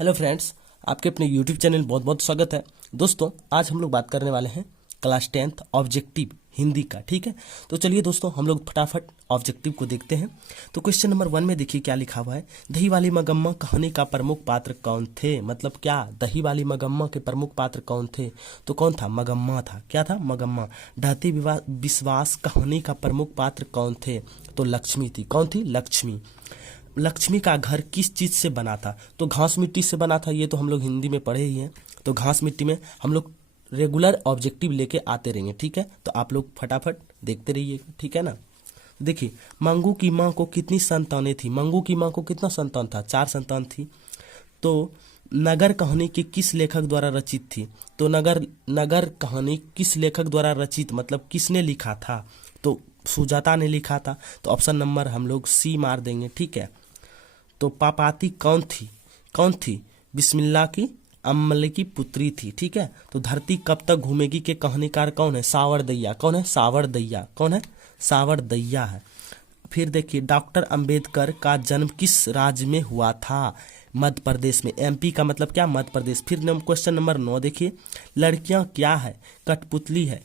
Hello friends, आपके अपने YouTube channel बहुत बहुत स्वागत है। दोस्तों, आज हम लोग बात करने वाले हैं क्लास 10th ऑब्जेक्टिव हिंदी का। ठीक है, तो चलिए दोस्तों हम लोग फटाफट ऑब्जेक्टिव को देखते हैं। तो क्वेश्चन नंबर 1 में देखिए क्या लिखा हुआ है। दही वाली मगम्मा कहानी का प्रमुख पात्र कौन थे? मतलब क्या दही वाली मगम्मा के प्रमुख पात्र कौन थे? तो कौन था? मगम्मा था। क्या था? मगम्मा। ढहती विश्वास कहानी का प्रमुख पात्र कौन थे? तो लक्ष्मी थी। कौन थी? लक्ष्मी। लक्ष्मी का घर किस चीज से बना था? तो घास मिट्टी से बना था। ये तो हम लोग हिंदी में पढ़े ही हैं। तो घास मिट्टी में हम लोग रेगुलर ऑब्जेक्टिव लेके आते रहेंगे। ठीक है, तो आप लोग फटाफट देखते रहिएगा। ठीक है ना। देखिए, मंगू की माँ को कितनी संतानें थी? मंगू की माँ को कितना संतान था? 4 संतान थी। तो नगर कहानी की किस लेखक द्वारा रचित थी? तो नगर कहानी किस लेखक द्वारा रचित मतलब किसने लिखा था? तो सुजाता ने लिखा था। तो ऑप्शन नंबर हम लोग सी मार देंगे। ठीक है। तो पापाती कौन थी? कौन थी? बिस्मिल्लाह की अम्मल की पुत्री थी। ठीक है। तो धरती कब तक घूमेगी के कहानीकार कौन है? सावरदैया। कौन है? सावरदैया। कौन है? सावरदैया है। फिर देखिए, डॉक्टर अंबेडकर का जन्म किस राज्य में हुआ था? मध्य प्रदेश में। एमपी का मतलब क्या? मध्य प्रदेश। फिर क्वेश्चन नंबर 9 देखिए, लड़कियां क्या है? कठपुतली है।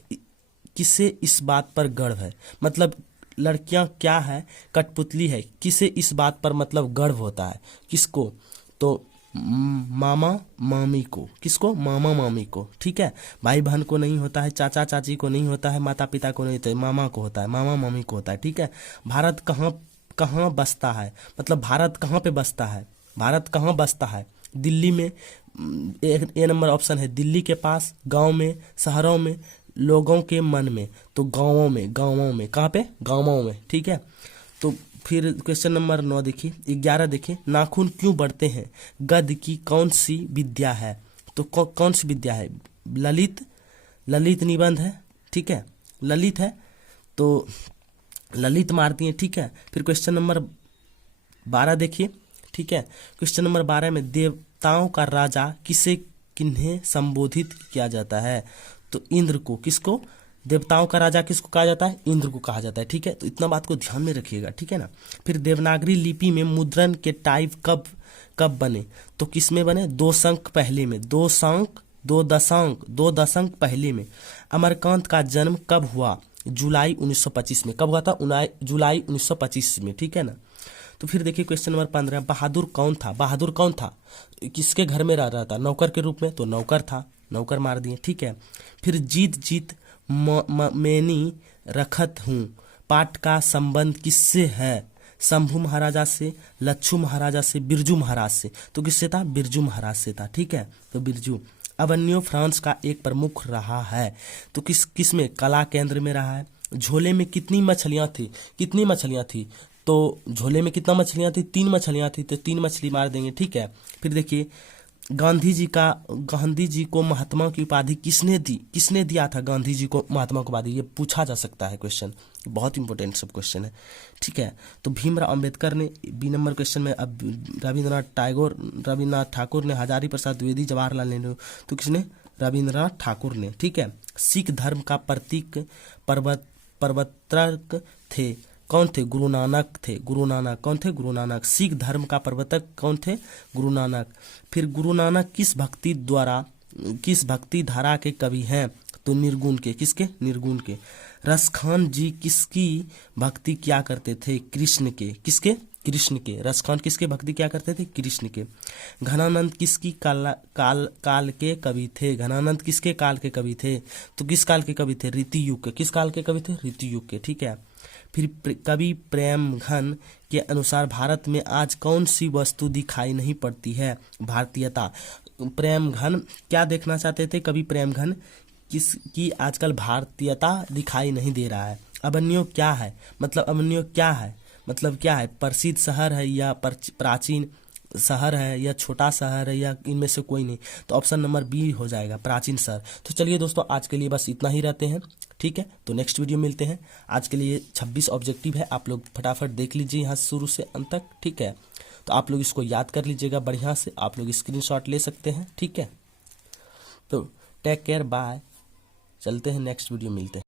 किसे इस बात पर गर्व है? मतलब लड़कियां क्या है? कठपुतली है। किसे इस बात पर मतलब गर्व होता है? किसको? तो मामा मामी को। किसको? मामा मामी को। ठीक है। भाई बहन को नहीं होता है, चाचा चाची को नहीं होता है, माता पिता को नहीं होता है, मामा को होता है, मामा मामी को होता है। ठीक है। भारत कहाँ कहाँ बसता है? मतलब भारत कहाँ पे बसता है? भारत कहाँ बसता है? दिल्ली में। ए नंबर ऑप्शन है। दिल्ली के पास, गांव में, शहरों में, लोगों के मन में। तो गांवों में। गांवों में। कहाँ पे? गांवों में। ठीक है। तो फिर क्वेश्चन नंबर 9 देखिए। 11 देखिए, नाखून क्यों बढ़ते हैं? गद्य की कौन सी विद्या है? तो कौन सी विद्या है? ललित निबंध है। ठीक है, ललित है तो ललित मारती है। ठीक है। फिर क्वेश्चन नंबर 12 देखिए। ठीक है। क्वेश्चन नंबर 12 में देवताओं का राजा किसे किन्हें संबोधित किया जाता है? तो इंद्र को। किसको? देवताओं का राजा किसको कहा जाता है? इंद्र को कहा जाता है। ठीक है, तो इतना बात को ध्यान में रखिएगा। ठीक है ना। फिर देवनागरी लिपि में मुद्रण के टाइप कब बने? तो किस में बने? 2 अंक पहले में। 2 दशंक पहले में। अमरकांत का जन्म कब हुआ? जुलाई 1925 में। कब हुआ था? जुलाई 1925 में। ठीक है ना। तो फिर देखिए क्वेश्चन नंबर 15, बहादुर कौन था? बहादुर कौन था? किसके घर में रह रहा था? नौकर के रूप में। तो नौकर था, नौकर मार दिए। ठीक है। फिर जीत जीत मैनी रखत हूँ पाठ का संबंध किससे है? शंभू महाराजा से, लच्छू महाराजा से, बिरजू महाराज से। तो किससे था? बिरजू महाराज से था। ठीक है, तो बिरजू। अवन्यो फ्रांस का एक प्रमुख रहा है। तो किस में? कला केंद्र में रहा है। झोले में कितनी मछलियां थी? कितनी मछलियां थी? तो झोले में कितना मछलियां थी? 3 मछलियां थी। तो 3 मछली मार देंगे। ठीक है। फिर देखिए, गांधी जी को महात्मा की उपाधि किसने दी? किसने दिया था गांधी जी को महात्मा की उपाधि? ये पूछा जा सकता है क्वेश्चन, बहुत इंपॉर्टेंट सब क्वेश्चन है। ठीक है। तो भीमराव अंबेडकर ने। बी नंबर क्वेश्चन में अब रविन्द्रनाथ ठाकुर ने, हजारी प्रसाद द्विवेदी, जवाहरलाल नेहरू। तो किसने? रविन्द्रनाथ ठाकुर ने। ठीक है। सिख धर्म का प्रतीक प्रवर्तक थे। कौन थे? गुरु नानक थे। गुरु नानक कौन थे? गुरु नानक। सिख धर्म का प्रवर्तक कौन थे? गुरु नानक। फिर गुरु नानक किस भक्ति धारा के कवि हैं? तो निर्गुण के। किसके? निर्गुण के। रसखान जी किसकी भक्ति क्या करते थे? कृष्ण के। किसके? कृष्ण के। रसखान किसके भक्ति क्या करते थे? कृष्ण के। घनानंद किसकी काल के कवि थे? घनानंद किसके काल के कवि थे? तो किस काल के कवि थे? रीति युग के। किस काल के कवि थे? रीति युग के। ठीक है। फिर कवि प्रेमघन के अनुसार भारत में आज कौन सी वस्तु दिखाई नहीं पड़ती है? भारतीयता। प्रेमघन क्या देखना चाहते थे? कवि प्रेमघन किसकी आजकल भारतीयता दिखाई नहीं दे रहा है। अवन्यो क्या है? मतलब अवन्यो क्या है? मतलब क्या है? प्रसिद्ध शहर है या प्राचीन शहर है या छोटा शहर है या इनमें से कोई नहीं? तो ऑप्शन नंबर बी हो जाएगा, प्राचीन शहर। तो चलिए दोस्तों, आज के लिए बस इतना ही रहते हैं। ठीक है, तो नेक्स्ट वीडियो मिलते हैं। आज के लिए 26 ऑब्जेक्टिव है, आप लोग फटाफट देख लीजिए यहाँ शुरू से अंत तक। ठीक है, तो आप लोग इसको याद कर लीजिएगा बढ़िया से। आप लोग स्क्रीनशॉट ले सकते हैं। ठीक है, तो टेक केयर, बाय। चलते हैं, नेक्स्ट वीडियो मिलते हैं।